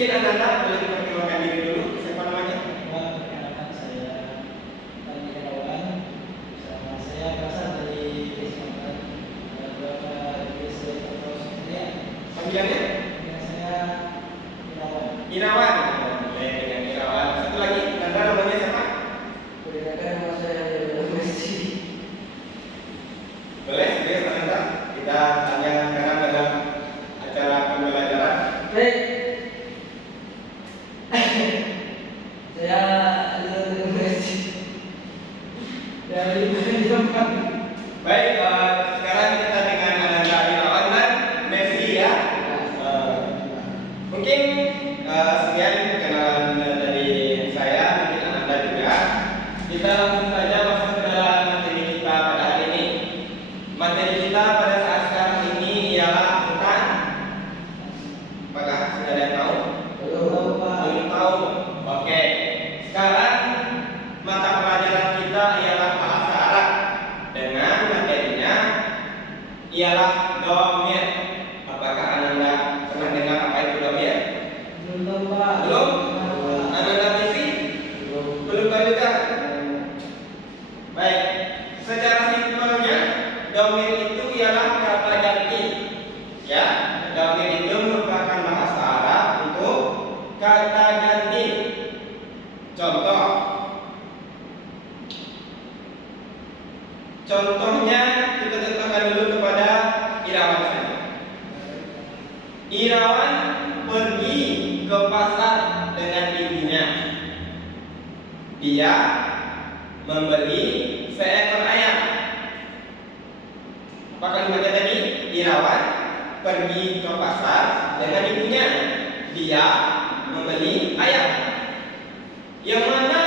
Mungkin Anda boleh memperkenalkan diri dulu. Siapa namanya? Perkenalkan saya Panji Kawan. Sama saya berasal dari Desa Makan. Beberapa desa terus ya. Panggilannya? Dengan saya Irawan. Irawan. Boleh dengan Irawan. Satu lagi, Anda namanya siapa? Perkenalkan nama saya Messi. Boleh, serius Anda. Kita tanya sekarang dalam acara pembelajaran. Baik. Saya Messi dari Jepang. Baik, sekarang kita dengan Ananda Irawan dan Messi ya. Mungkin sekian perkenalan dari saya, mungkin Ananda juga. Kita langsung saja masuk ke dalam materi kita pada hari ini. Materi kita pada saat sekarang ini ialah tentang apakah sudah ada yang tahu? Belum tahu. Oke. Sekarang mata pelajaran kita ialah bahasa Arab dengan materinya ialah dhamir. Apakah Ananda pernah dengar apa itu dhamir? Belum tahu Pak. Belum? Ananda Messi? Belum tahu juga. Baik. Secara simpelnya dhamir itu ialah kata ganti. Ya, dhamir itu merupakan bahasa Arab untuk kata ganti. Contohnya kita contohkan dulu kepada Irawan saja. Irawan pergi ke pasar dengan ibunya. Dia membeli seekor ayam. Apa kalimatnya tadi? Irawan pergi ke pasar dengan ibunya. Dia membeli ayam. Yang mana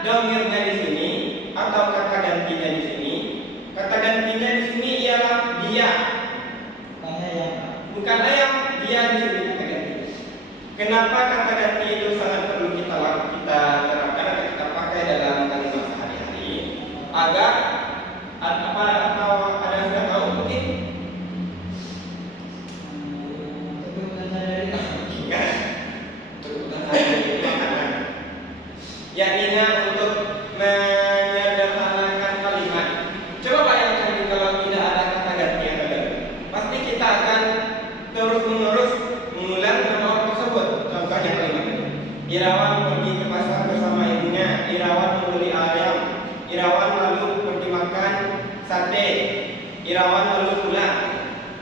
dhamirnya di sini atau kata gantinya di sini? Kata gantinya di sini ialah dia. Bukan ayam, dia di sini kata ganti. Kenapa kata ganti itu sangat perlu kita terapkan atau kita pakai dalam kalimat sehari-hari agar apa atau ada yang sudah tahu mungkin? Yakninya untuk menyederhanakan kalimat. Coba bayangkan kalau tidak ada kata ganti yang ada. Pasti kita akan terus-menerus mengulang nama orang tersebut. Contohnya kalimat ini. Irawan pergi ke pasar bersama ibunya. Irawan membeli ayam. Irawan lalu pergi makan sate. Irawan lalu pulang.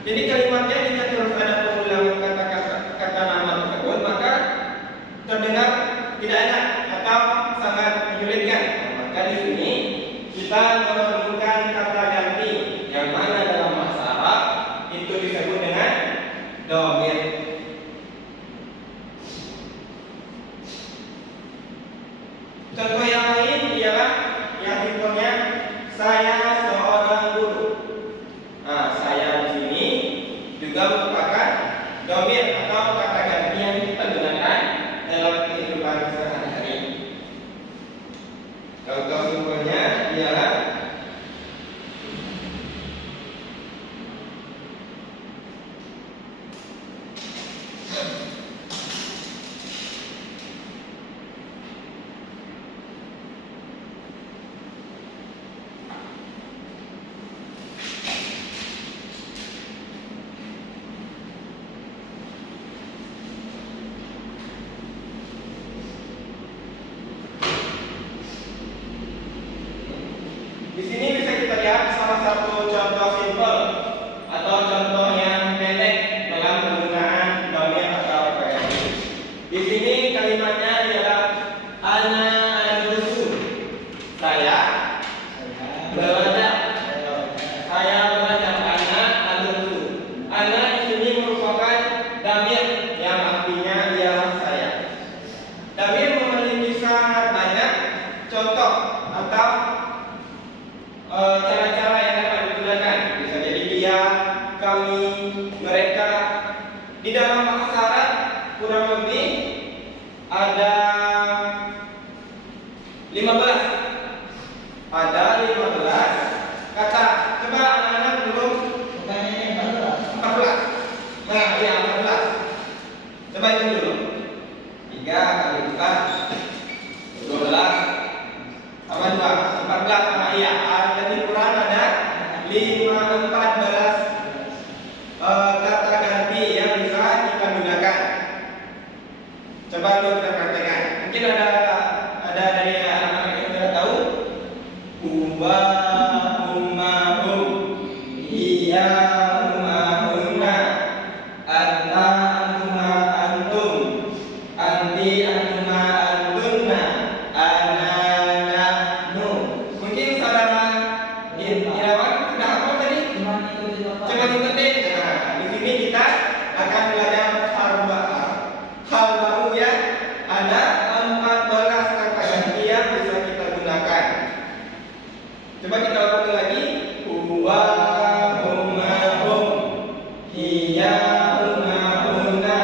Jadi kalimatnya jika terus ada pengulangan kata nama tersebut, maka terdengar tidak enak atau sangat menyulitkan. Maka di sini kita menemukan kata ganti yang mana dalam bahasa Arab itu disebut dengan dhamir. Contoh yang lain ialah yang simpelnya saya seorang guru. Nah, saya di sini juga merupakan dhamir atau kata ganti yang kita gunakan dalam kehidupan sehari-hari. Contoh simpelnya ialah di sini bisa kita lihat salah satu contoh simpel atau contoh yang pendek dalam penggunaan dhamir atau kata ganti. Di sini kalimatnya ialah ana adrusu. Saya belajar. Saya belajar. Ana adrusu. Ana di sini merupakan dhamir yang artinya ialah saya. Dhamir memiliki sangat banyak contoh atau cara-cara yang dapat digunakan. Bisa jadi dia, kami, mereka. Di dalam bahasa Arab kurang lebih ada 15. Ada 15 kata. Coba anak-anak belum 14. Nah, ya 14. Coba itu dulu. Coba dulu kita praktekkan. Mungkin ada dari anak-anak yang sudah tahu. Huwa ummahum, iya ummahunna, anta antuma antum, anti antuma antunna, ana nahnu. Mungkin saudara Irawan sudah hafal tadi? Cuma ikutin Bapak. Coba diikutin. Nah, di sini kita akan belajar hal baru ya. Ada 14 kata ganti yang bisa kita gunakan. Coba kita ulangi lagi. Huwa ummahum, hiya ummahunna,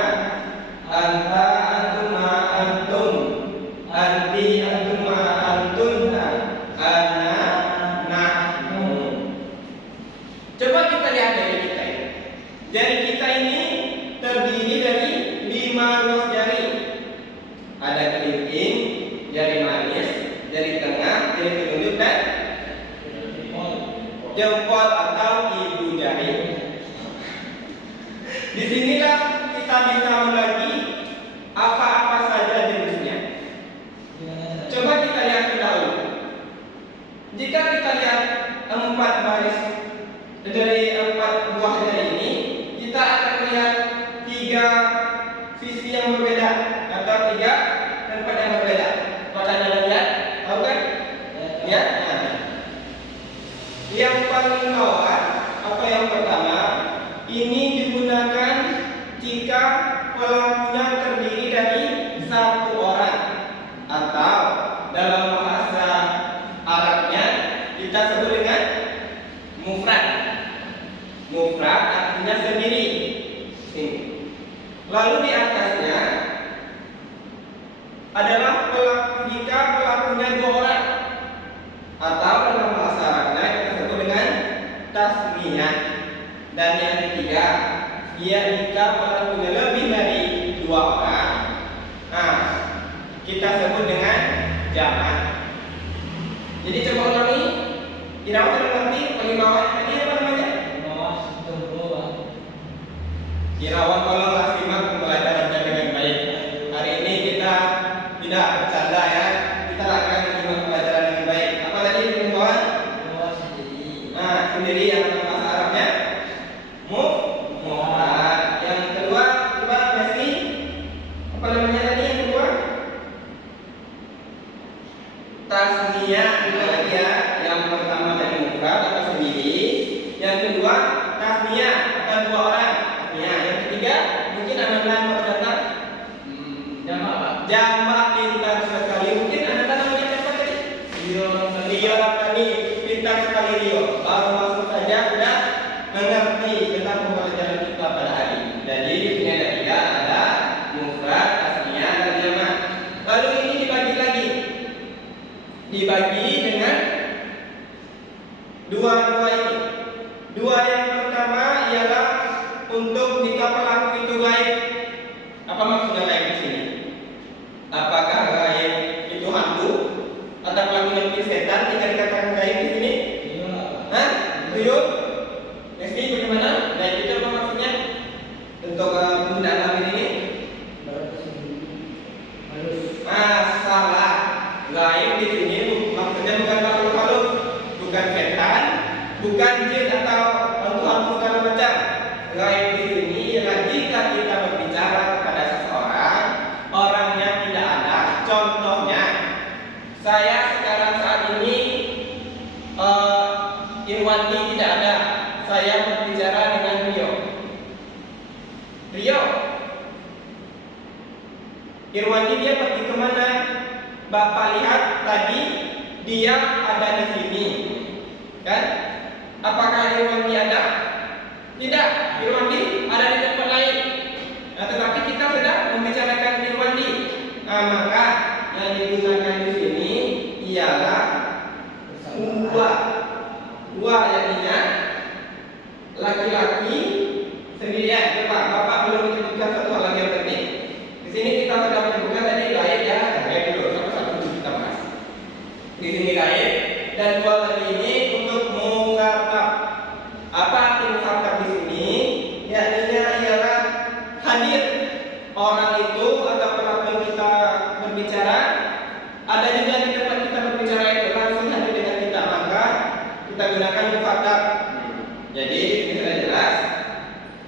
anta antuma antum, anti antuma antunna, ana nahnu. Coba kita lihat dari kita ini. Jari kita ini terdiri dari 5 ruas jari. Ada kelingking, jari manis, jari tengah, jari telunjuk dan jempol atau ibu jari. Disinilah kita bisa membagi apa-apa saja jenisnya. Coba kita lihat dahulu. Jika kita lihat 4 baris dari 4 buah jari ini, kita akan melihat 3 sisi yang berbeda atau 3 tempat yang berbeda. Apakah Anda lihat? Tahu kan? Ya. Nah. Yang paling bawah atau yang pertama ini digunakan jika pelakunya terdiri dari 1 orang atau dalam bahasa Arabnya kita sebut dengan mufrad. Mufrad artinya sendiri. Ini. Lalu di atasnya adalah pelaku jika pelakunya 2 orang atau dalam bahasa Arabnya kita sebut dengan tasmiyah. Dan yang ketiga, dia jika pelakunya lebih dari 2 orang, nah, kita sebut dengan jamak. Jadi coba ulangi. Irawan sudah ngerti paling bawah tadi apa namanya? Irawan tolonglah simak pembelajarannya dengan baik. Hari ini kita tidak bercanda ya. Kita akan menyimak pembelajaran dengan baik. Apa tadi paling bawah? Nah, sendiri yang bahasa Arabnya mufrad. Yang kedua, coba Messi. Apa namanya tadi yang kedua? Tasniyah. Lagi ya. Yang pertama tadi mufrad atau sendiri. Yang kedua tasniyah atau 2 orang. Tasniyah. Yang ketiga mungkin anak-anak baru datang. Jamak Pak. Jamak pintar sekali. Mungkin anak-anak namanya siapa tadi? Rio tadi pintar sekali Rio. Baru masuk saja sudah mengerti tentang pembelajaran kita pada hari ini. Jadi di sini ada 3, ada mufrad, tasniyah, dan jamak. Lalu ini dibagi lagi. Dibagi dengan 2 ini. 2 yang pertama ialah untuk jika pelaku itu gaib. Apa maksudnya gaib di sini? Apakah gaib itu hantu atau pelakunya mungkin setan? Jika dikatakan gaib di sini? Hah? Tuyul? Messi bagaimana? Gaib itu apa maksudnya? Untuk penggunaan amin ini? Salah. Gaib di sini maksudnya bukan makhluk halus, bukan setan, bukan jin atau hantu-hantu segala macam. Gaib di sini ialah jika kita berbicara kepada seseorang, orangnya tidak ada. Contohnya, saya sekarang saat ini Irwandi tidak ada. Saya berbicara dengan Rio. Rio, Irwandi dia pergi kemana? Bapak lihat tadi dia ada di sini, kan? Apakah Irwandi ada? Tidak, Irwandi ada di tempat lain. Nah, tetapi kita sedang membicarakan Irwandi. Nah, maka yang digunakan di sini ialah huwa. Huwa artinya laki-laki sendirian. Coba Bapak belum menyebutkan satu hal lagi yang penting. Di sini kita sudah menyebutkan tadi gaib ya. Gaib dulu satu-satu kita bahas. Di sini gaib dan 2 lagi ini untuk mukhatab. Apa arti mukhatab di sini? Yakni ialah hadir orang itu atau pelaku yang kita berbicara, ada juga di tempat kita berbicara itu langsung hadir dengan kita, maka kita gunakan mufakar. Jadi ini sudah jelas.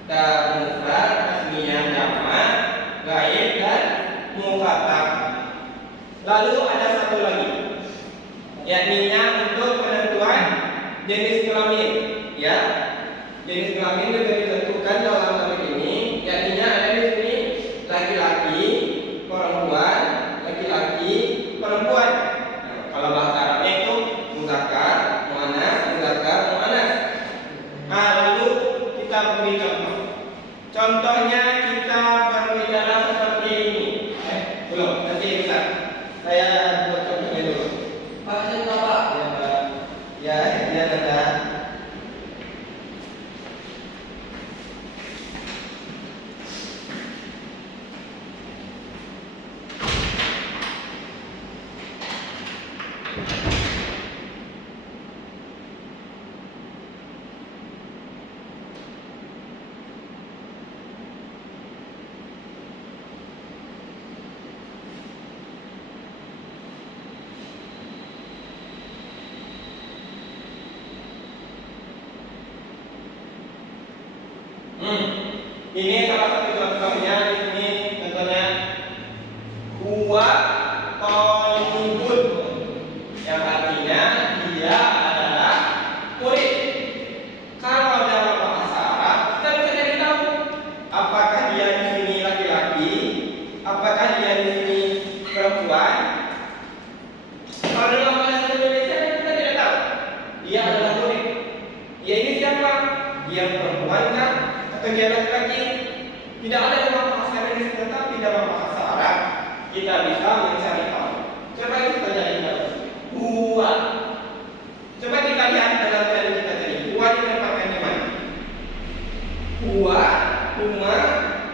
Mufrad, tasniyah, jamak, ghaib dan mufakkar. Lalu ada satu lagi, yakni untuk penentuan jenis kelamin. Ya, jenis kelamin juga ditentukan dalam tabel ini, yakni ada di sini laki-laki, perempuan, laki-laki, perempuan. Nah, kalau bahasa Arabnya itu muzakkar, muannas, muzakkar, muannas. Nah, lalu kita beri contoh. Contohnya kita berbicara seperti ini. Belum, nanti bisa. Saya buat contohnya dulu. Pak, saya berapa? Ya, Pak. Ya, dia ada. Ini salah satu contohnya di sini, contohnya huwa thalibun, yang artinya dia adalah murid. Kalau dalam bahasa Arab kita bisa jadi tahu apakah dia di sini laki-laki, apakah dia di sini perempuan. Kalau dalam bahasa Indonesia kita tidak tahu. Dia adalah murid. Dia ini siapa? Dia perempuan kan? Atau dia laki-laki? Tidak ada dalam bahasa Indonesia, tetapi dalam bahasa Arab kita bisa mencari tahu. Coba kita cari tahu. Huwa. Coba kita lihat dalam tadi kita tadi. Huwa ditempatkan di mana? Huwa, huma,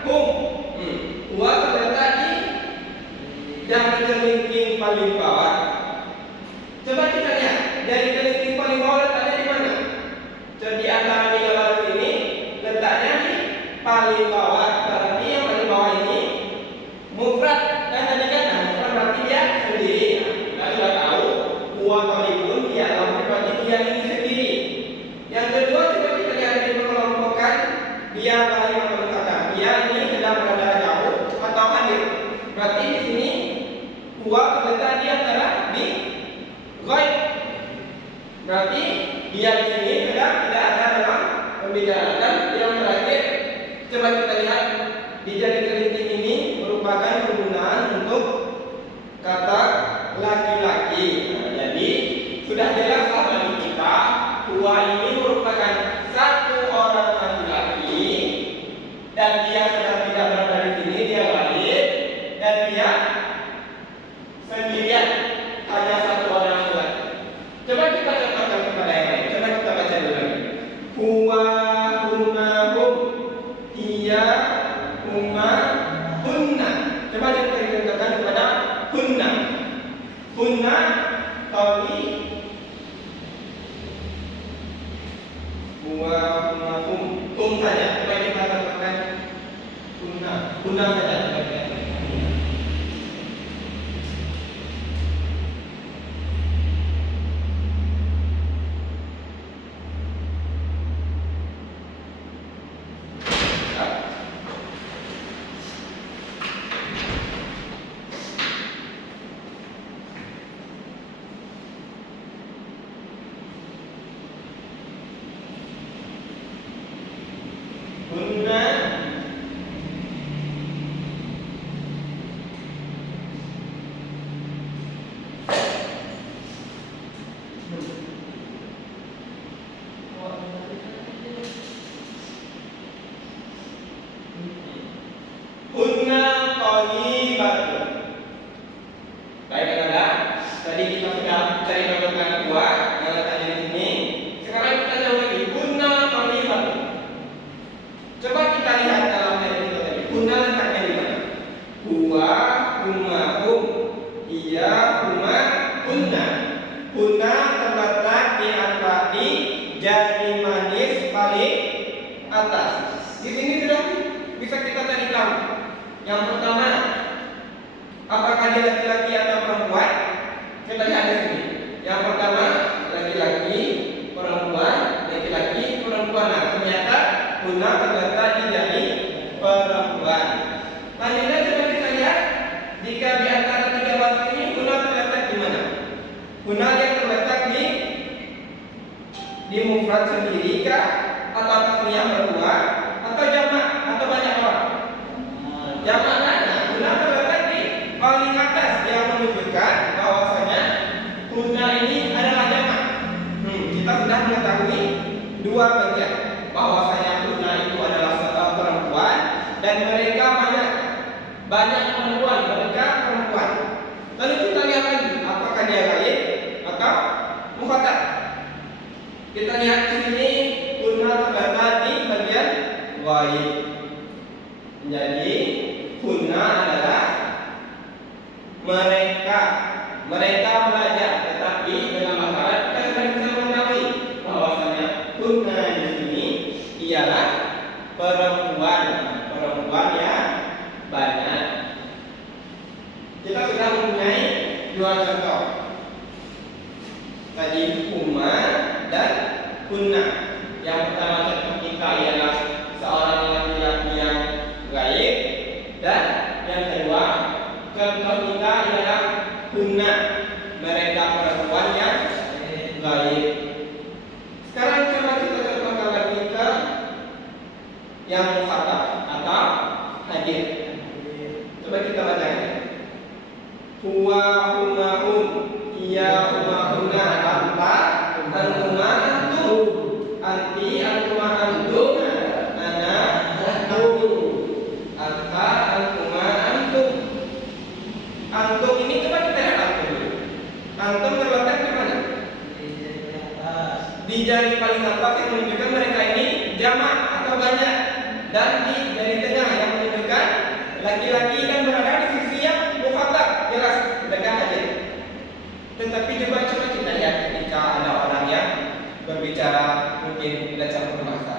hum. Huwa terletak dari kelingking paling bawah. Coba kita lihat dari kelingking paling bawah letaknya di mana? Jadi antara tiga baris ini letaknya di paling bawah. Berarti yang paling bawah ini mufrad. Kan tadi kan mufrad berarti dia sendiri. Kita sudah tahu huwa thalibun dia adalah berarti dia ini sendiri. Yang kedua coba kita lihat di pengelompokan dia bagaimana mengatakan dia ini sedang berada jauh atau hadir. Berarti di sini huwa terletak di antara di ghaib. Berarti dia di sini sedang tidak ada dalam pembicaraan. Yang terakhir, coba kita lihat di jari kelingking ini merupakan penggunaan untuk kata laki-laki. Nah, jadi sudah jelas bagi kita huwa ini merupakan satu orang laki-laki dan dia sedang tidak berada di sini, dia ghaib dan dia sendirian, hanya satu orang laki-laki. Coba kita contohkan kepada yang lain. Coba kita baca dulu lagi. Huwa, huma, hum. Iya, huma, hunna. Coba kita contohkan kepada hunna. Hunna, tali. Huwa, huma, hum. Hum saja. Coba kita contohkan hunna. Hunna saja. Coba kita contohkan. Hunna Hunna thalibatun. Baik Anda, tadi kita sudah cari contohkan dua yang letaknya di sini. Sekarang kita jauh lagi. Hunna thalibatun. Coba kita lihat dalam ayat itu tadi. Hunna letaknya di mana? Huwa, huma, hum. Iya, huma, hunna. Hunna terletak di antara jari manis paling atas. Di sini sudah bisa kita cari tahu. Yang pertama, apa apakah dia laki-laki atau perempuan? Kita lihat di sini. Yang pertama laki-laki, perempuan, laki-laki, perempuan. Nah, ternyata Huna terletak di jari perempuan. Selanjutnya coba kita lihat, jika di antara tiga bahasa ini Huna terletak di mana? Huna yang terletak di mufrad sendiri kah, atau tasniyah berdua, atau jamak, atau banyak orang? Jamak mana? Huna terletak di paling atas yang menunjukkan bahwasanya Huna ini adalah jamak. Kita sudah mengetahui dua bagian, bahwasanya Huna itu adalah perempuan dan mereka banyak perempuan, mereka perempuan. Lalu kita lihat lagi, apakah dia gaib atau mukhatab? Kita lihat di sini Huna terletak di bagian gaib. Jadi Huna adalah mereka belajar, tetapi dalam Al-Quran kita sudah bisa mengetahui bahwasanya Huna di sini ialah perempuan yang banyak. Kita sudah mempunyai dua contoh tadi, Huma dan Huna. Yang pertama contoh kita ialah seorang laki-laki yang gaib, dan yang kedua contoh kita ialah Huna, mereka perempuan yang gaib. Sekarang coba kita contohkan lagi ke yang mukhatab atau hadir. Coba kita baca ini. Huwa huma hum, iya huma huna, anta antuma antum, anti antuma antum, ana antum, anta antuma antum. Antum ini coba kita lihat antum dulu. Antum terletak di mana? Di jari paling atas yang menunjukkan mereka ini jamak atau banyak, dan di jari tengah yang menunjukkan laki-laki yang berada di sisi yang mukhatab, jelas mereka hadir. Tetapi coba kita lihat ketika ada orang yang berbicara mungkin tidak campur bahasa,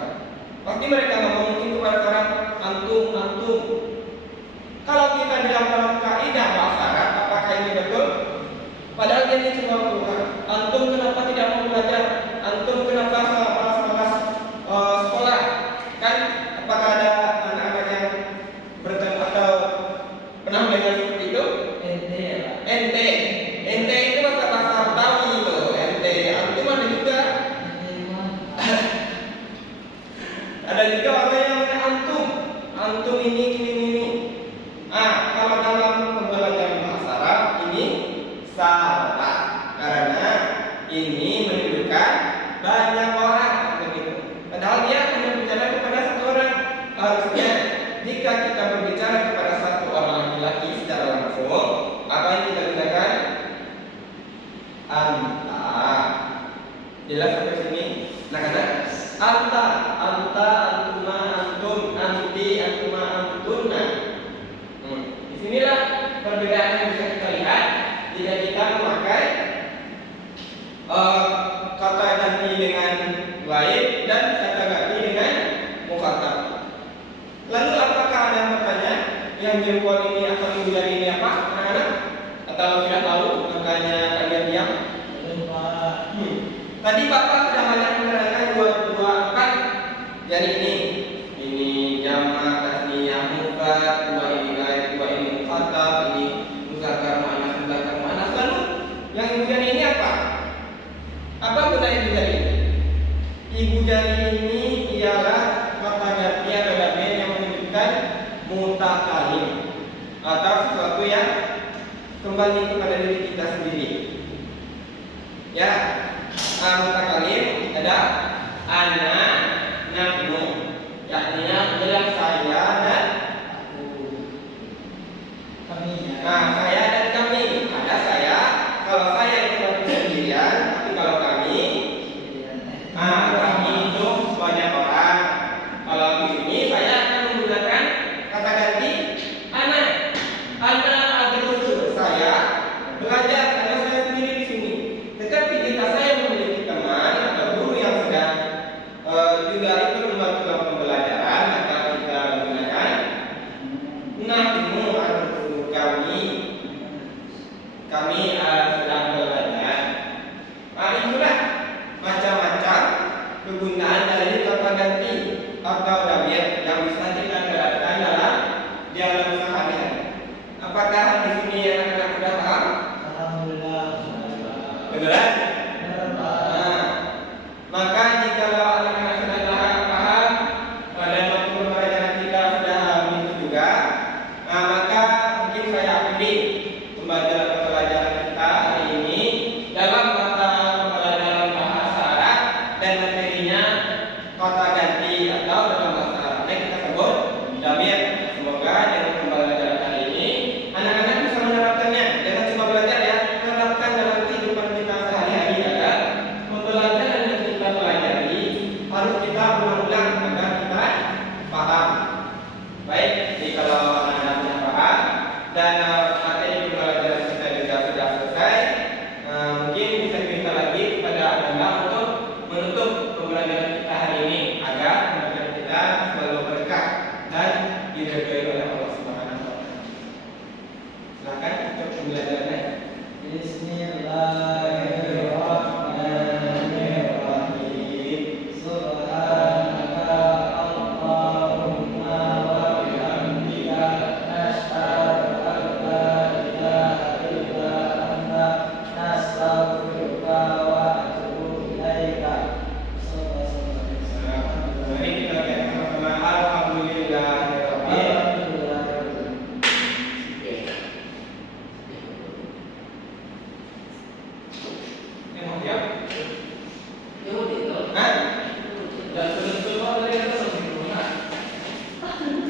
pasti mereka ngomong mungkin kepada orang antum. Kalau kita dalam kaidah bahasa Arab, apakah ini betul? Padahal ini cuma bukan. Antum kenapa tidak mau belajar? Antum kenapa malas sekolah? Kan apakah ada anak-anak yang bertemu atau pernah mendengar seperti itu? Ente itu bahasa Betawi itu. Ente, antum ada juga. Ada juga orang yang antum. Antum ini. Kalau dalam pembelajaran bahasa Arab ini salah, karena ini menunjukkan banyak orang begitu. Padahal dia hanya bicara kepada satu orang. Harusnya jika kita berbicara kepada satu orang laki-laki secara langsung, apa yang kita gunakan? Anta. Jelas sampai sini? Nah, karena anta, antuma, antum, anti, antuma, antunna. Disinilah perbedaan yang bisa kita lihat jika kita memakai kata ganti dengan gaib dan kata ganti dengan mukhatab. Lalu apakah ada yang bertanya yang jempol ini atau minggu ini apa, anak-anak? Atau sudah tahu makanya kalian diam? Tadi Bapak sudah banyak menerangkan dua kan jari ini jamak, tasniyah, mufrad, dua ini gaib, dua ini mukhatab, ini muzakkar muannas. Lalu yang ibu jari ini apa? Apa guna ibu jari? Ibu jari ini ialah kata ganti atau domain yang menunjukkan mutakalim atau sesuatu yang kembali kepada diri kita sendiri. Ya, mutakalim ada ana, nahnu, yakni adalah saya dan aku. Saya dan kami. Ada saya, kalau saya itu sendirian, tapi kalau kami itu banyak orang. Kalau di sini saya akan menggunakan kata ganti ana. Ana adrusu, saya belajar karena saya sendiri di sini. Tetapi jika saya memiliki teman atau guru yang sedang juga ikut membantu dalam pembelajaran, maka kita menggunakan nahnu adrusu, kami kami sedang belajar. Itulah macam-macam kegunaan dari kata ganti atau dhamir yang bisa kita terapkan dalam dialog sehari-hari. Apakah di sini anak-anak sudah paham? Alhamdulillah. Beneran? Benar, Pak. Maka jikalau anak-anak sudah paham dan maupun pelajaran kita sudah begitu juga, maka mungkin saya akhiri pembelajaran